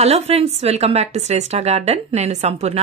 Hello friends, welcome back to Shreshtha Garden. నేను సంపూర్ణ.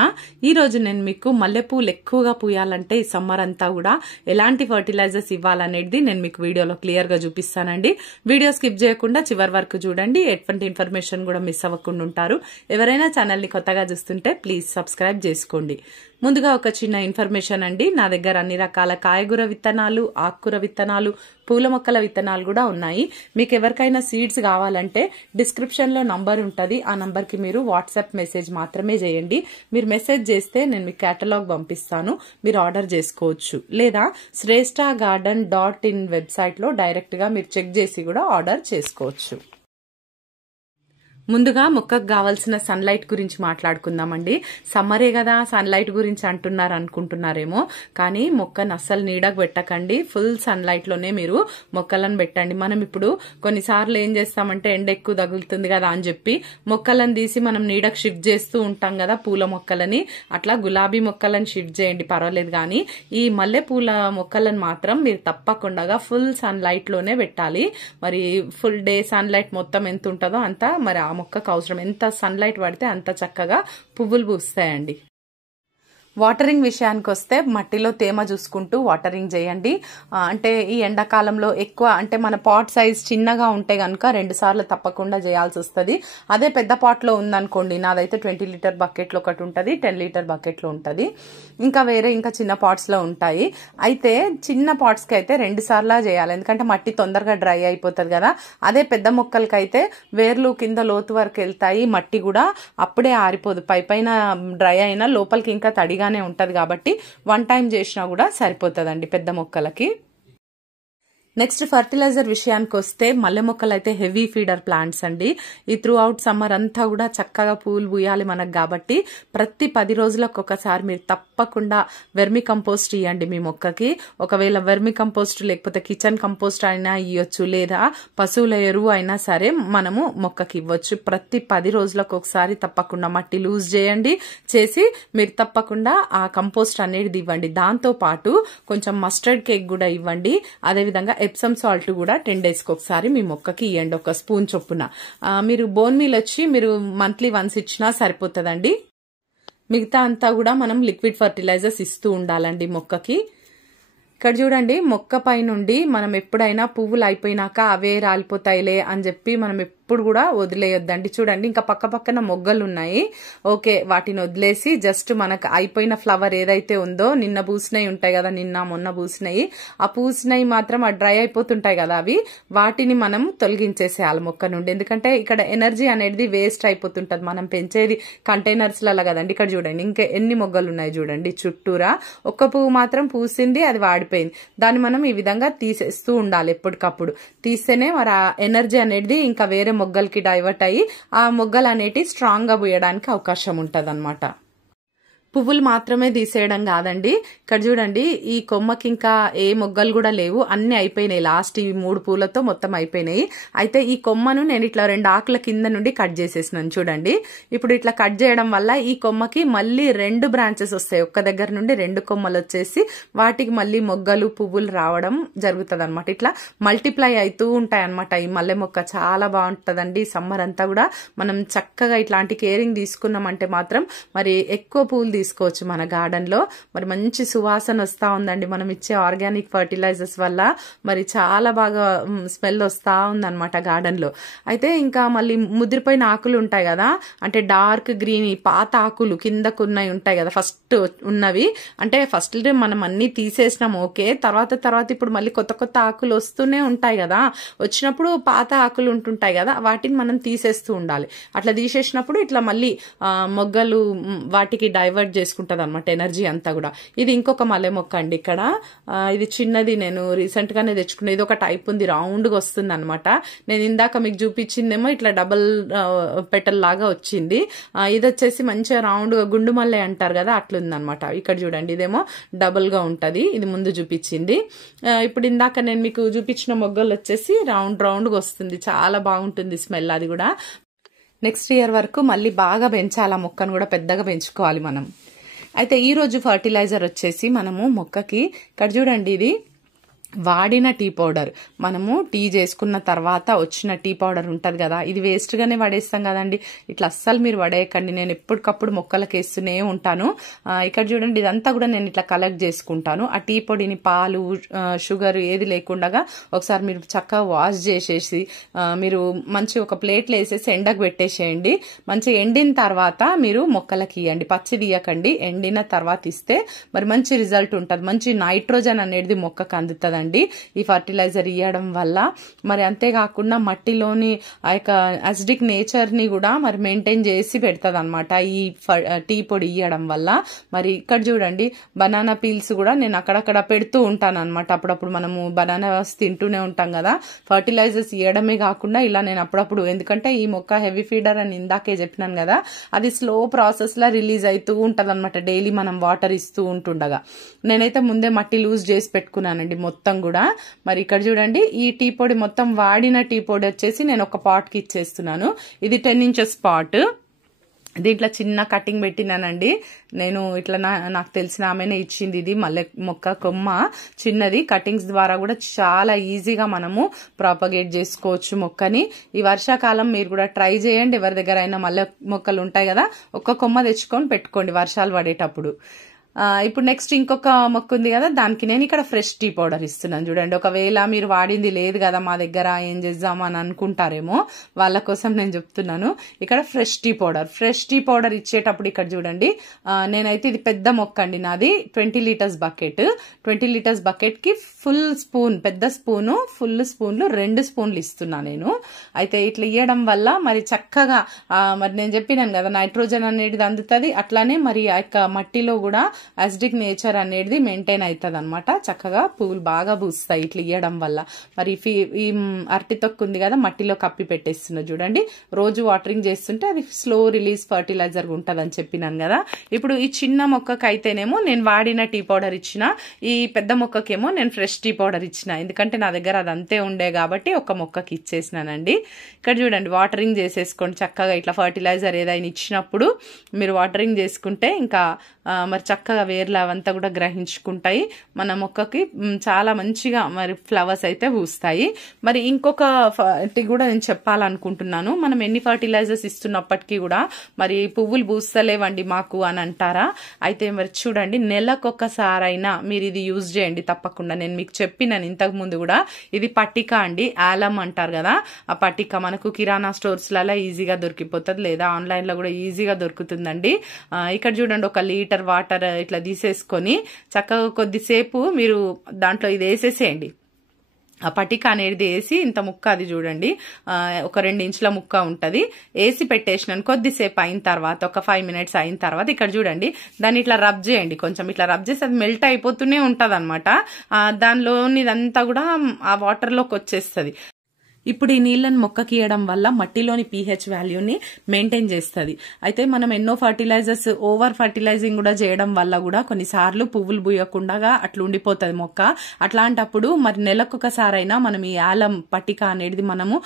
ఈ రోజు నేను మీకు మల్లెపూలు ఎక్కువగా పూయాలంటే ఈ సమ్మర్ అంతా కూడా ఎలాంటి ఫర్టిలైజర్స్ ఇవ్వాలనేది నేను మీకు వీడియోలో క్లియర్ గా చూపిస్తానండి. వీడియో స్కిప్ చేయకుండా చివరి వరకు చూడండి. ఎటువంటి ఇన్ఫర్మేషన్ కూడా మిస్ అవ్వకుండా ఉంటారు. ఎవరైనా ఛానల్ ని కొత్తగా చూస్తుంటే ప్లీజ్ సబ్స్క్రైబ్ చేసుకోండి. ముందుగా ఒక చిన్న ఇన్ఫర్మేషన్ అండి. నా దగ్గర అన్ని రకాల కాయగూర విత్తనాలు, ఆకుకూర విత్తనాలు, పూల మొక్కల విత్తనాలు కూడా ఉన్నాయి. మీకు ఎవరికైనా సీడ్స్ కావాలంటే డిస్క్రిప్షన్ లో నంబర్ ఉంటుంది. ఆ నంబర్ కి మీరు వాట్సాప్ మెసేజ్ మాత్రమే చేయండి. మీరు మెసేజ్ చేస్తే నేను మీకు కేటలాగ్ పంపిస్తాను. మీరు ఆర్డర్ చేసుకోవచ్చు. లేదా shresthagarden.in వెబ్సైట్ లో డైరెక్ట్ గా మీరు చెక్ చేసి కూడా ఆర్డర్ చేసుకోవచ్చు. ముందుగా మొక్కకు కావాల్సిన సన్లైట్ గురించి మాట్లాడుకుందామండి. సమ్మరే కదా సన్లైట్ గురించి అంటున్నారు అనుకుంటున్నారేమో, కానీ మొక్కను అస్సలు నీడకు పెట్టకండి. ఫుల్ సన్లైట్ లోనే మీరు మొక్కలను పెట్టండి. మనం ఇప్పుడు కొన్నిసార్లు ఏం చేస్తామంటే ఎండ ఎక్కువ తగులుతుంది కదా అని చెప్పి మొక్కలను తీసి మనం నీడకు షిఫ్ట్ చేస్తూ ఉంటాం కదా, పూల మొక్కలని. అట్లా గులాబీ మొక్కలను షిఫ్ట్ చేయండి, పర్వాలేదు. కానీ ఈ మల్లె పూల మొక్కలను మాత్రం మీరు తప్పకుండా ఫుల్ సన్లైట్ లోనే పెట్టాలి. మరి ఫుల్ డే సన్లైట్ మొత్తం ఎంత ఉంటుందో అంత మరి ఆ మొక్కకు అవసరం. ఎంత సన్లైట్ పడితే అంత చక్కగా పువ్వులు పూస్తాయండి. వాటరింగ్ విషయానికి వస్తే మట్టిలో తేమ చూసుకుంటూ వాటరింగ్ చేయండి. అంటే ఈ ఎండాకాలంలో ఎక్కువ అంటే మన పాట్ సైజ్ చిన్నగా ఉంటే కనుక 2 సార్లు తప్పకుండా చేయాల్సి వస్తుంది. అదే పెద్ద పాట్లో ఉందనుకోండి, నాదైతే 20 లీటర్ బకెట్లో ఒకటి ఉంటుంది, 10 లీటర్ బకెట్లో ఉంటుంది, ఇంకా చిన్న పాట్స్ లో ఉంటాయి. అయితే చిన్న పాట్స్ కి అయితే 2 సార్లు చేయాలి, ఎందుకంటే మట్టి తొందరగా డ్రై అయిపోతుంది కదా. అదే పెద్ద మొక్కలకైతే వేర్లు కింద లోతు వరకు వెళ్తాయి, మట్టి కూడా అప్పుడే ఆరిపోదు. పైన డ్రై అయినా లోపలికి ఇంకా తడిగా ఉంటది కాబట్టి 1 టైం చేసినా కూడా సరిపోతుందండి పెద్ద మొక్కలకి. నెక్స్ట్ ఫర్టిలైజర్ విషయానికి వస్తే మల్లె మొక్కలు అయితే హెవీ ఫీడర్ ప్లాంట్స్ అండి. ఈ త్రూ అవుట్ సమ్మర్ అంతా కూడా చక్కగా పూలు పూయాలి మనకు కాబట్టి ప్రతి 10 రోజులకు ఒకసారి మీరు తప్పకుండా వెర్మి కంపోస్ట్ ఇవ్వండి మీ మొక్కకి. ఒకవేళ వెర్మి కంపోస్ట్ లేకపోతే కిచెన్ కంపోస్ట్ అయినా ఇవ్వచ్చు, లేదా పశువుల ఎరువు అయినా సరే మనము మొక్కకి ఇవ్వచ్చు. ప్రతి 10 రోజులకు ఒకసారి తప్పకుండా మట్టి లూజ్ చేసి మీరు తప్పకుండా ఆ కంపోస్ట్ అనేది ఇవ్వండి. దాంతో పాటు కొంచెం మస్టర్డ్ కేక్ కూడా ఇవ్వండి. అదేవిధంగా ఎప్సమ్ సాల్ట్ కూడా 10 days కి ఒకసారి మీ మొక్కకి ఇవ్వండి, 1 స్పూన్ చొప్పున. మీరు బోన్ మీల్ వచ్చి మీరు మంత్లీ వన్స్ ఇచ్చినా సరిపోతుందండి. మిగతా అంతా కూడా మనం లిక్విడ్ ఫర్టిలైజర్స్ ఇస్తూ ఉండాలండి మొక్కకి. ఇక్కడ చూడండి, మొక్క పై నుండి మనం ఎప్పుడైనా పువ్వులు అయిపోయినాక అవే రాలిపోతాయిలే అని చెప్పి మనం ఎప్పుడు కూడా వదిలేయొద్దండి. చూడండి, ఇంకా పక్కన మొగ్గలు ఉన్నాయి, ఓకే, వాటిని వదిలేసి జస్ట్ మనకు అయిపోయిన ఫ్లవర్ ఏదైతే ఉందో, నిన్న పూసినవి ఉంటాయి కదా, నిన్న మొన్న పూసినవి, ఆ పూసినవి మాత్రం ఆ డ్రై అయిపోతుంటాయి కదా, వాటిని మనం తొలగించేసేయాలి మొక్క నుండి. ఎందుకంటే ఇక్కడ ఎనర్జీ అనేది వేస్ట్ అయిపోతుంటది. మనం పెంచేది కంటైనర్స్ లలో కదండి. ఇక్కడ చూడండి ఇంకా ఎన్ని మొగ్గలు ఉన్నాయి చూడండి చుట్టూరా. ఒక్క పువ్వు మాత్రం పూసింది, అది వాడిపోయింది. దాన్ని మనం ఈ విధంగా తీసేస్తూ ఉండాలి ఎప్పటికప్పుడు. తీస్తేనే మరి ఆ ఎనర్జీ అనేది ఇంకా వేరే మొగ్గలకి డైవర్ట్ అయ్యి ఆ మొగ్గలు అనేటి స్ట్రాంగ్ గా పూయడానికి అవకాశం ఉంటది అన్నమాట. పువ్వులు మాత్రమే తీసేయడం కాదండి. ఇక్కడ చూడండి, ఈ కొమ్మకి ఇంకా ఏ మొగ్గలు కూడా లేవు, అన్ని అయిపోయినాయి. లాస్ట్ ఈ 3 పూలతో మొత్తం అయిపోయినాయి. అయితే ఈ కొమ్మను నేను ఇట్లా 2 ఆకుల కింద నుండి కట్ చేసేసినాను చూడండి. ఇప్పుడు ఇట్లా కట్ చేయడం వల్ల ఈ కొమ్మకి మళ్ళీ 2 బ్రాంచెస్ వస్తాయి. ఒక్క దగ్గర నుండి 2 కొమ్మలు వచ్చేసి వాటికి మళ్ళీ మొగ్గలు పువ్వులు రావడం జరుగుతుంది అనమాట. ఇట్లా మల్టిప్లై అవుతూ ఉంటాయి అనమాట. ఈ మల్లె మొక్క చాలా బాగుంటదండి. సమ్మర్ అంతా కూడా మనం చక్కగా ఇట్లాంటి కేరింగ్ తీసుకున్నామంటే మాత్రం మరి ఎక్కువ పూలు తీసుకోవచ్చు మన గార్డెన్ లో. మరి మంచి సువాసన వస్తా ఉందండి మనం ఇచ్చే ఆర్గానిక్ ఫర్టిలైజర్స్ వల్ల. మరి చాలా బాగా స్మెల్ వస్తా ఉందన్నమాట గార్డెన్ లో. అయితే ఇంకా మళ్ళీ ముదిరిపోయిన ఆకులు ఉంటాయి కదా, అంటే డార్క్ గ్రీన్ పాత ఆకులు కిందకున్నవి ఉంటాయి కదా, ఫస్ట్ ఉన్నవి. అంటే ఫస్ట్ మనం అన్ని తీసేసినాం, ఓకే, తర్వాత ఇప్పుడు మళ్ళీ కొత్త ఆకులు వస్తూనే ఉంటాయి కదా. వచ్చినప్పుడు పాత ఆకులు ఉంటుంటాయి కదా, వాటిని మనం తీసేస్తూ ఉండాలి. అట్లా తీసేసినప్పుడు ఇట్లా మళ్ళీ మొగ్గలు వాటికి డైవర్ట్ చేసుకుంటది అనమాట ఎనర్జీ అంతా కూడా. ఇది ఇంకొక మల్లె మొక్క అండి. ఇక్కడ ఇది చిన్నది, నేను రీసెంట్ గానే తెచ్చుకున్నా. ఇది ఒక టైప్ ఉంది, రౌండ్ గా వస్తుంది అనమాట. నేను ఇందాక మీకు చూపించిందేమో ఇట్లా డబల్ పెటల్ లాగా వచ్చింది. ఇది వచ్చేసి మంచిగా రౌండ్ గా గుండు మల్లె అంటారు కదా, అట్లుంది అనమాట. ఇక్కడ చూడండి, ఇదేమో డబుల్ గా ఉంటది, ఇది ముందు చూపించింది. ఇప్పుడు ఇందాక నేను మీకు చూపించిన మొగ్గలు వచ్చేసి రౌండ్ గా వస్తుంది, చాలా బాగుంటుంది స్మెల్. అది కూడా నెక్స్ట్ ఇయర్ వరకు మళ్ళీ బాగా పెంచాలి, ఆ మొక్కను కూడా పెద్దగా పెంచుకోవాలి మనం. అయితే ఈ రోజు ఫర్టిలైజర్ వచ్చేసి మనము మొక్కకి ఇక్కడ చూడండి, ఇది వాడిన టీ పౌడర్, మనము టీ చేసుకున్న తర్వాత వచ్చిన టీ పౌడర్ ఉంటుంది కదా, ఇది వేస్ట్గానే పడేస్తాం కదండి. ఇట్లా అస్సలు మీరు పడేయకండి. నేను ఎప్పటికప్పుడు మొక్కలకు వేస్తూనే ఉంటాను. ఇక్కడ చూడండి, ఇదంతా కూడా నేను ఇట్లా కలెక్ట్ చేసుకుంటాను. ఆ టీ పొడిని పాలు, షుగర్ ఏది లేకుండా ఒకసారి మీరు చక్కగా వాష్ చేసేసి మీరు మంచి ఒక ప్లేట్లో వేసేసి ఎండకు పెట్టేసేయండి. మంచిగా ఎండిన తర్వాత మీరు మొక్కలకి ఇవ్వండి. పచ్చి తీయకండి, ఎండిన తర్వాత ఇస్తే మరి మంచి రిజల్ట్ ఉంటుంది. మంచి నైట్రోజన్ అనేది మొక్కకు అందుతుంది ఈ ఫర్టిలైజర్ ఇవ్వడం వల్ల. మరి అంతేకాకుండా మట్టిలోని ఆ యొక్క అసిడిక్ నేచర్ ని కూడా మరి మెయింటైన్ చేసి పెడతాది అనమాట ఈ టీ పొడి ఇవ్వడం వల్ల. మరి ఇక్కడ చూడండి, బనానా పీల్స్ కూడా నేను అక్కడక్కడ పెడుతూ ఉంటాను అనమాట. అప్పుడప్పుడు మనము బనానా తింటూనే ఉంటాం కదా, ఫర్టిలైజర్స్ ఇవ్వడమే కాకుండా ఇలా నేను అప్పుడప్పుడు, ఎందుకంటే ఈ మొక్క హెవీ ఫీడర్ అని ఇందాకే చెప్పినాను కదా, అది స్లో ప్రాసెస్ లా రిలీజ్ అవుతూ ఉంటది అనమాట. డైలీ మనం వాటర్ ఇస్తూ ఉంటుండగా నేనైతే ముందే మట్టి లూజ్ చేసి పెట్టుకున్నానండి మొత్తం కూడా. మరి ఇక్కడ చూడండి, ఈ టీ పొడి మొత్తం వాడిన టీ పొడి వచ్చేసి నేను ఒక పాట్ కి ఇచ్చేస్తున్నాను. ఇది 10 inches పాట్. దీంట్లో చిన్న కటింగ్ పెట్టినానండి నేను. ఇట్లా నాకు తెలిసిన ఆమెనే ఇచ్చింది. ఇది మల్లె మొక్క కొమ్మ చిన్నది. కటింగ్స్ ద్వారా కూడా చాలా ఈజీగా మనము ప్రాపగేట్ చేసుకోవచ్చు మొక్కని. ఈ వర్షాకాలం మీరు కూడా ట్రై చేయండి. ఎవరి దగ్గర అయినా మల్లె మొక్కలు ఉంటాయి కదా, ఒక్క కొమ్మ తెచ్చుకొని పెట్టుకోండి వర్షాలు పడేటప్పుడు. ఇప్పుడు నెక్స్ట్ ఇంకొక మొక్క ఉంది కదా, దానికి నేను ఇక్కడ ఫ్రెష్ టీ పౌడర్ ఇస్తున్నాను. చూడండి, ఒకవేళ మీరు వాడింది లేదు కదా మా దగ్గర, ఏం చేద్దాం అని అనుకుంటారేమో, వాళ్ళ కోసం నేను చెప్తున్నాను. ఇక్కడ ఫ్రెష్ టీ పౌడర్ ఇచ్చేటప్పుడు ఇక్కడ చూడండి, నేనైతే ఇది పెద్ద మొక్క అండి నాది, 20 liters బకెట్. 20 liters బకెట్ కి ఫుల్ స్పూన్, పెద్ద స్పూను, ఫుల్ స్పూన్లు 2 స్పూన్లు ఇస్తున్నా నేను. అయితే ఇట్లా ఇవ్వడం వల్ల మరి చక్కగా మరి నేను చెప్పినాను కదా, నైట్రోజన్ అనేది అందుతుంది. అట్లానే మరి ఆ యొక్క మట్టిలో కూడా అసిడిక్ నేచర్ అనేది మెయింటైన్ అవుతుంది అనమాట. చక్కగా పువ్వులు బాగా పూస్తాయి ఇట్లా ఇవ్వడం వల్ల. మరి ఈ అరటి తొక్కు ఉంది కదా, మట్టిలో కప్పి పెట్టేస్తున్నా చూడండి. రోజు వాటరింగ్ చేస్తుంటే అది స్లో రిలీజ్ ఫర్టిలైజర్ ఉంటుంది అని చెప్పినాను కదా. ఇప్పుడు ఈ చిన్న మొక్కకి అయితేనేమో నేను వాడిన టీ పౌడర్ ఇచ్చిన, ఈ పెద్ద మొక్కకేమో నేను ఫ్రెష్ టీ పౌడర్ ఇచ్చిన. ఎందుకంటే నా దగ్గర అది అంతే ఉండే కాబట్టి ఒక మొక్కకి ఇచ్చేసినానండి. ఇక్కడ చూడండి, వాటరింగ్ చేసేసుకోండి చక్కగా. ఇట్లా ఫర్టిలైజర్ ఏదైనా ఇచ్చినప్పుడు మీరు వాటరింగ్ చేసుకుంటే ఇంకా మరి చక్కగా వేర్లు అవంతా కూడా గ్రహించుకుంటాయి. మన మొక్కకి చాలా మంచిగా మరి ఫ్లవర్స్ అయితే పూస్తాయి. మరి ఇంకొకటి కూడా నేను చెప్పాలనుకుంటున్నాను. మనం ఎన్ని ఫర్టిలైజర్స్ ఇస్తున్నప్పటికీ కూడా మరి పువ్వులు పూస్తలేవండి మాకు అని అంటారా? అయితే మరి చూడండి, నెలకొకసారైనా మీరు ఇది యూజ్ చేయండి తప్పకుండా. నేను మీకు చెప్పినాను ఇంతకు ముందు కూడా, ఇది పట్టిక అండి, ఆలం అంటారు కదా, ఆ పట్టిక మనకు కిరాణా స్టోర్స్ లలో ఈజీగా దొరికిపోతుంది, లేదా ఆన్లైన్ లో కూడా ఈజీగా దొరుకుతుందండి. ఇక్కడ చూడండి, 1 లీటర్ వాటర్ ఇట్లా తీసేసుకొని చక్కగా కొద్దిసేపు మీరు దాంట్లో ఇది వేసేసేయండి. ఆ పటిక అనేది వేసి, ఇంత ముక్క అది చూడండి, ఒక 2 ఇంచుల ముక్క ఉంటది, వేసి పెట్టేసినాను. కొద్దిసేపు అయిన తర్వాత, ఒక 5 minutes అయిన తర్వాత ఇక్కడ చూడండి, దాన్ని ఇట్లా రబ్ చేయండి. కొంచెం ఇట్లా రబ్ చేసి అది మెల్ట్ అయిపోతూనే ఉంటది అనమాట. దానిలోనిదంతా కూడా ఆ వాటర్ లోకి వచ్చేస్తుంది. ఇప్పుడు ఈ నీళ్లను మొక్కకి ఇవ్వడం వల్ల మట్టిలోని pH వాల్యూని మెయింటైన్ చేస్తుంది. అయితే మనం ఎన్నో ఫర్టిలైజర్స్ ఓవర్ ఫర్టిలైజింగ్ కూడా చేయడం వల్ల కూడా కొన్నిసార్లు పువ్వులు పూయకుండా అట్లా ఉండిపోతుంది మొక్క. అట్లాంటప్పుడు మరి నెలకొకసారైనా మనం ఈ ఆలం పట్టిక అనేది మనము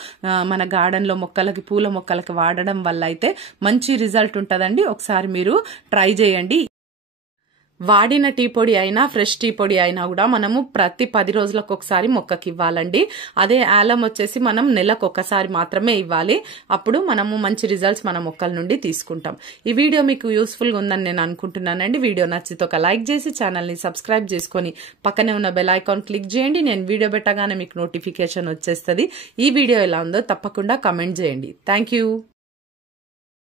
మన గార్డెన్ లో మొక్కలకి, పూల మొక్కలకి వాడడం వల్ల అయితే మంచి రిజల్ట్ ఉంటదండి. ఒకసారి మీరు ట్రై చేయండి. వాడిన టీ పొడి అయినా ఫ్రెష్ టీ పొడి అయినా కూడా మనము ప్రతి 10 రోజులకు ఒకసారి మొక్కకి ఇవ్వాలండి. అదే ఆలం వచ్చేసి మనం నెలకు ఒకసారి మాత్రమే ఇవ్వాలి. అప్పుడు మనము మంచి రిజల్ట్స్ మన మొక్కల నుండి తీసుకుంటాం. ఈ వీడియో మీకు యూస్ఫుల్ గా ఉందని నేను అనుకుంటున్నానండి. వీడియో నచ్చితే ఒక లైక్ చేసి ఛానల్ ని సబ్స్క్రైబ్ చేసుకొని పక్కనే ఉన్న బెల్ ఐకాన్ క్లిక్ చేయండి. నేను వీడియో పెట్టగానే మీకు నోటిఫికేషన్ వచ్చేస్తుంది. ఈ వీడియో ఎలా ఉందో తప్పకుండా కమెంట్ చేయండి. Thank you.